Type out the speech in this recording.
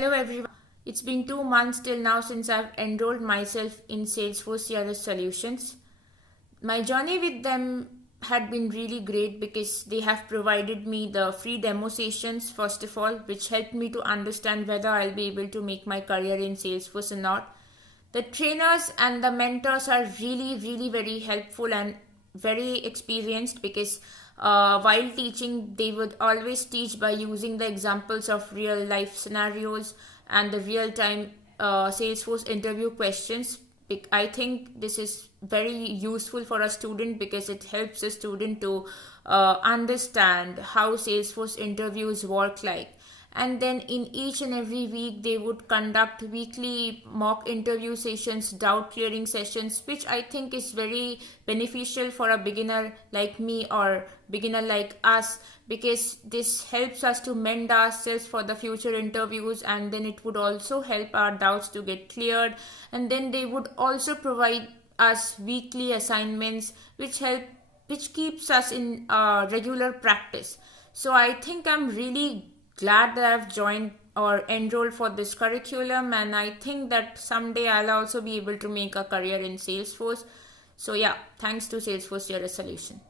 Hello everyone. It's been 2 months till now since I've enrolled myself in Salesforce CRS Solutions. My journey with them had been really great because they have provided me the free demo sessions, first of all, which helped me to understand whether I'll be able to make my career in Salesforce or not. The trainers and the mentors are really very helpful and very experienced because while teaching, they would always teach by using the examples of real life scenarios and the real time Salesforce interview questions. I think this is very useful for a student because it helps a student to understand how Salesforce interviews work like. And then in each and every week they would conduct weekly mock interview sessions, doubt clearing sessions, which I think is very beneficial for a beginner like me or beginner like us, because this helps us to mend ourselves for the future interviews, and then it would also help our doubts to get cleared. And then they would also provide us weekly assignments which keeps us in regular practice. So I think I'm really glad that I've joined or enrolled for this curriculum, and I think that someday I'll also be able to make a career in Salesforce. So yeah, thanks to Salesforce CRS Solution.